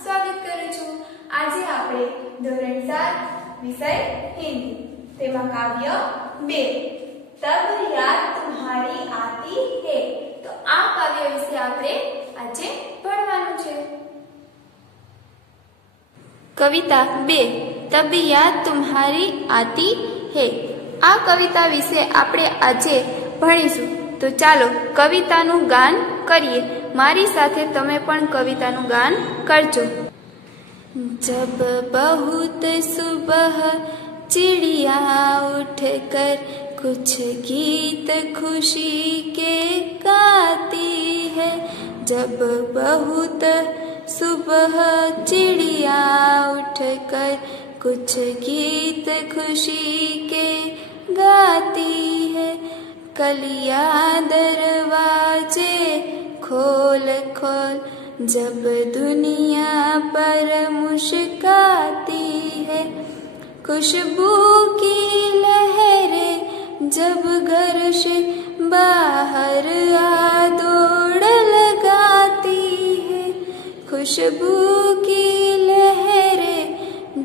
स्वागत करूं छूं। आज आपणे धोरण 7 विषय हिंदी तेमा काव्य 2 तब याद तुम्हारी आती है। तो आ काव्य विषय आपणे आजे भणवानुं छे। कविता 2 तब याद तुम्हारी आती है। आ कविता विषय आपणे आजे भणीशुं। तो चालो कवितानुं गान करिए। मारी साथे तमे पण कवितानुं गान करजो। जब बहुत सुबह चिड़िया उठकर कुछ गीत खुशी के गाती है। जब बहुत सुबह चिड़िया उठकर कुछ गीत खुशी के गाती है। कलिया दरवाजे खोल खोल जब दुनिया पर मुस्काती है। खुशबू की लहरें जब घर से बाहर आ दौड़ लगाती है। खुशबू की लहरें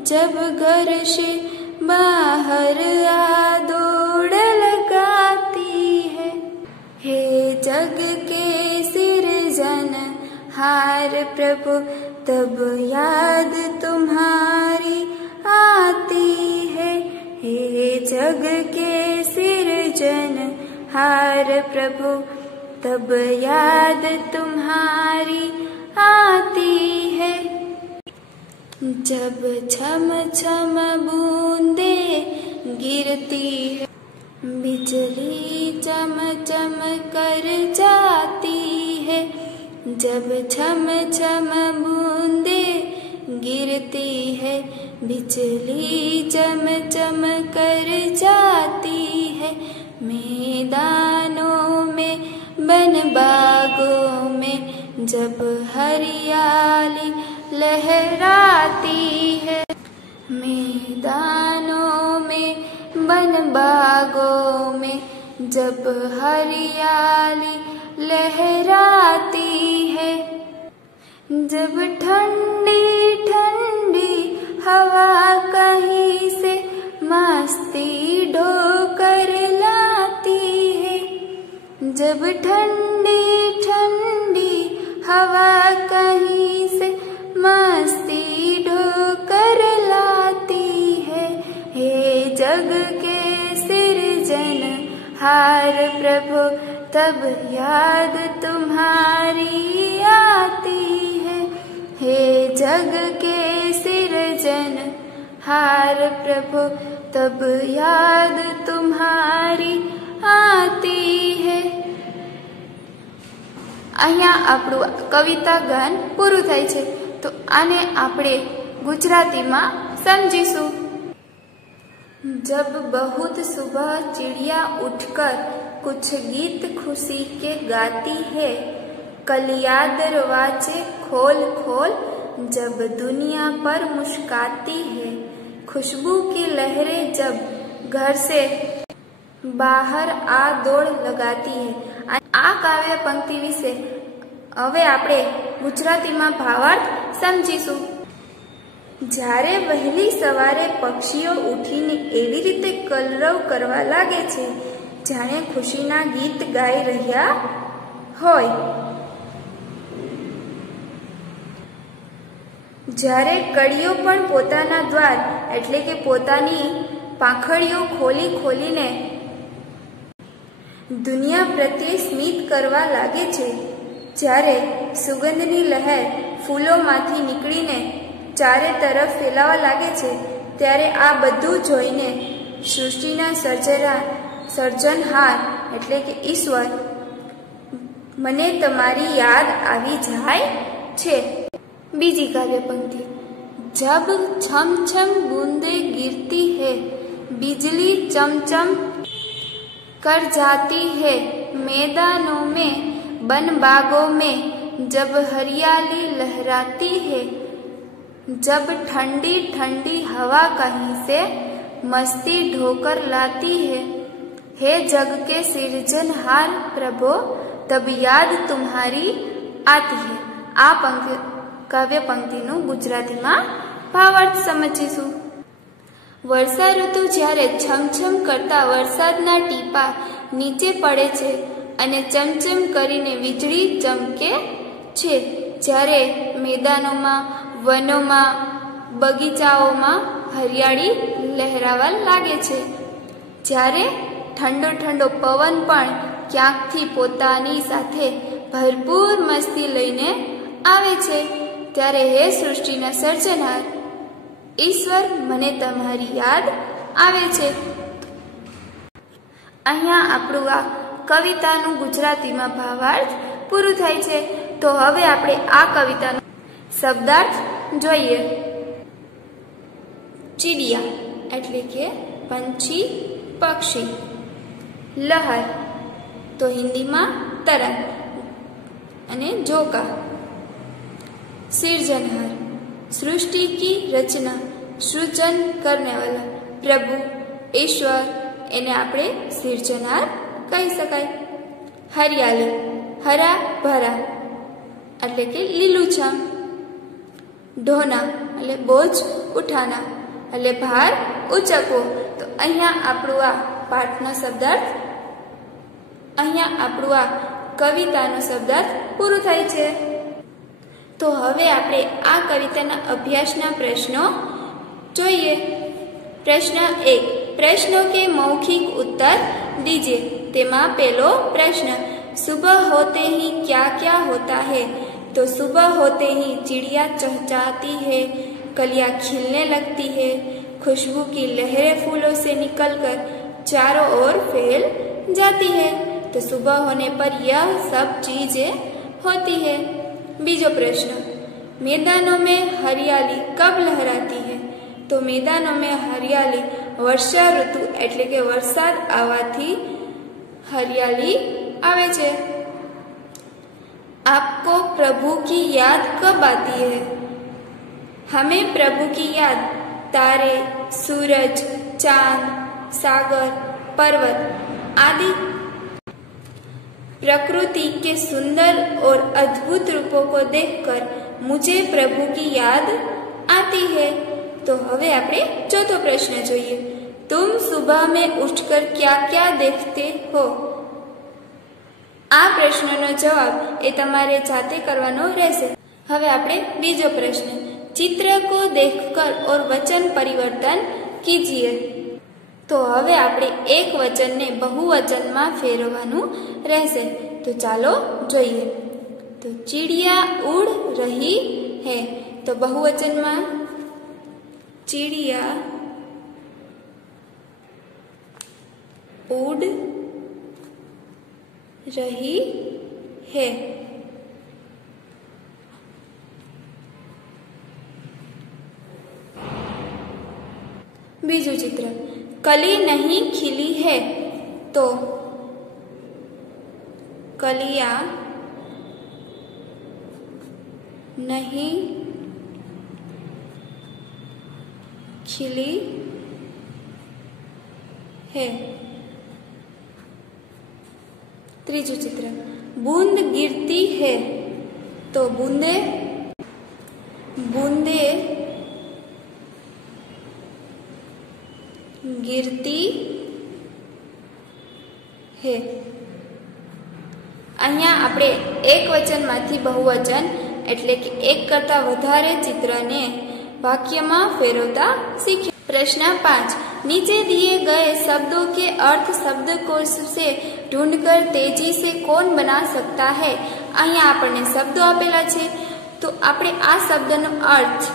जब घर से बाहर आ दौड़ लगाती है। हे जग के सिरजन हार प्रभु तब याद तुम्हारी आती है। हे जग के सिरजन हार प्रभु तब याद तुम्हारी आती है। जब छम छम बूंदे गिरती है बिजली चम चम कर जाती है। जब छम छम बूंदे गिरती है बिजली चम चम कर जाती है। मैदानों में बन बागों में जब हरियाली लहराती है। मैदानों में बन बागों में जब हरियाली लहराती है। जब ठंडी ठंडी हवा कहीं से मस्ती ढोकर लाती है। जब ठंडी ठंडी हवा कहीं से मस्ती ढोकर लाती है। हे जग के सिरजन हार प्रभु तब याद तुम्हारी आती है। हे जग के सिरजन हार प्रभु तब याद तुम्हारी आती है। अहींया आपणुं कविता गान पूरुं थाय छे। तो आने आपणे गुजरातीमां समजीशुं। जब बहुत सुबह चिड़िया उठकर कुछ गीत खुशी के गाती है। कलिया दरवाजे खोल खोल जब दुनिया पर मुस्काती है। खुशबू की लहरें जब घर से बाहर आ दौड़ लगाती है। आ काव्य पंक्ति विषे हवे आपणे गुजरातीमां भावार्थ समजीशुं। જ્યારે વહેલી સવારે પક્ષીઓ ઉઠીને એવી રીતે કલરવ કરવા લાગે છે જાણે ખુશીના ગીત ગાઈ રહ્યા હોય। જ્યારે કળીઓ પણ પોતાના દ્વાર એટલે કે પોતાની પાંખડીઓ ખોલી ખોલીને દુનિયા પ્રત્યે સ્મિત કરવા લાગે છે। જ્યારે સુગંધની લહેર ફૂલોમાંથી નીકળીને चारे तरफ फैलावा लागे छे त्यारे आ बधुं जोईने सृष्टिना सर्जनहार एटले के ईश्वर मने तमारी याद आवी जाय छे। बीजी काव्य पंक्ति। जब छम छम बूंदे गिरती है बिजली चमचम कर जाती है। मैदानों में बन बागों में जब हरियाली लहराती है, जब ठंडी ठंडी हवा कहीं से मस्ती ढोकर लाती है, हे जग के सिरजनहार प्रभो तब याद तुम्हारी आती है। आ काव्य पंक्तिનું ગુજરાતીમાં ભાવાર્થ સમજીશું। વર્ષા ઋતુ જ્યારે છમછમ કરતા વરસાદના ટીપા નીચે પડે છે અને ચમચમ કરીને વીજળી ચમકે છે, જ્યારે મેદાનોમાં, વનોમાં, બગીચાઓમાં હરિયાળી લહેરાવા લાગે છે, જ્યારે ઠંડો ઠંડો પવન પણ ક્યાંકથી પોતાની સાથે ભરપૂર મસ્તી લઈને આવે છે, ત્યારે હે સૃષ્ટિના સર્જનહાર ઈશ્વર મને તમારી યાદ આવે છે। અહીંયા આપણું આ કવિતાનું ગુજરાતીમાં ભાવાર્થ પૂરું થાય છે। તો હવે આપણે આ કવિતાનો શબ્દાર્થ જોઈએ। ચીડિયા એટલે કે પંછી, પક્ષી। લહર તો હિન્દીમાં તરંગ અને झोंका। सिरजनहार सृष्टि की रचना, सृजन करने वाला प्रभु ईश्वर, एने आपणे सिरजनहार कही शकाय। हरियाली हरा भरा एटले के लीलूछम। ढोना एटले बोझ उठाना एटले भार उचकवो। तो अहींया आपणुं आ पाठनो शब्दार्थ, अहींया आपणुं आ कवितानो शब्दार्थ पूरो थाय छे। तो हवे आपणे आ कविताना अभ्यासना प्रश्नों जोईए। प्रश्न 1, प्रश्नों के मौखिक उत्तर दीजिए। तेमां पहलो प्रश्न, सुबह होते ही क्या क्या होता है? तो सुबह होते ही चिड़िया चहचहाती है, कलियां खिलने लगती है, खुशबू की लहरें फूलों से निकलकर चारों ओर फैल जाती है। तो सुबह होने पर यह सब चीजें होती है। बीजो प्रश्न, मैदानों में हरियाली कब लहराती है? तो मैदानों में हरियाली वर्षा ऋतु एटले के वरसाद आवाथी हरियाली आवे छे। आपको प्रभु की याद कब आती है? हमें प्रभु की याद तारे, सूरज, चांद, सागर, पर्वत आदि प्रकृति के सुंदर और अद्भुत रूपों को देखकर मुझे प्रभु की याद आती है। तो हवे आपणे चौथो प्रश्न जोईए। तुम सुबह में उठकर क्या क्या देखते हो? आ प्रश्ननो जवाब ए तमारे जाते करवानो रहेशे। हवे आपणे बीजो प्रश्न, चित्र को देखकर और वचन परिवर्तन कीजिए। तो हवे आपणे एक वचन ने बहुवचन में फेरवानुं रहेशे। तो चालो जोईए। तो चिड़िया उड़ रही है, तो बहुवचन में चिड़िया उड़ रही है। बीजू चित्र, कली नहीं खिली है, तो कलियां नहीं खिली है। त्रीजू चित्र, बूंद गिरती है, तो बूंदे बूंदे गिरती है। अहींया आपणे एक वचन मांथी बहुवचन एटले के एक करता वधारे चित्रने वाक्यमां फेरवता शीख्या। प्रश्न 5, नीचे दिए गए शब्दों के अर्थ शब्दकोश से ढूंढकर तेजी से कौन बना सकता है? अहींया आपणे शब्दों आपेला छे, तो आपणे आ शब्दनो अर्थ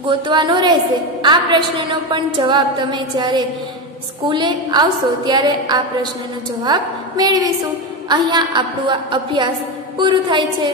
गोतवानो रहेशे। आ प्रश्ननो पण जवाब तमे ज्यारे स्कूले आवशो त्यारे आ प्रश्ननो जवाब मेळवीशुं। अहींया आपणो अभ्यास पूरो थाय छे।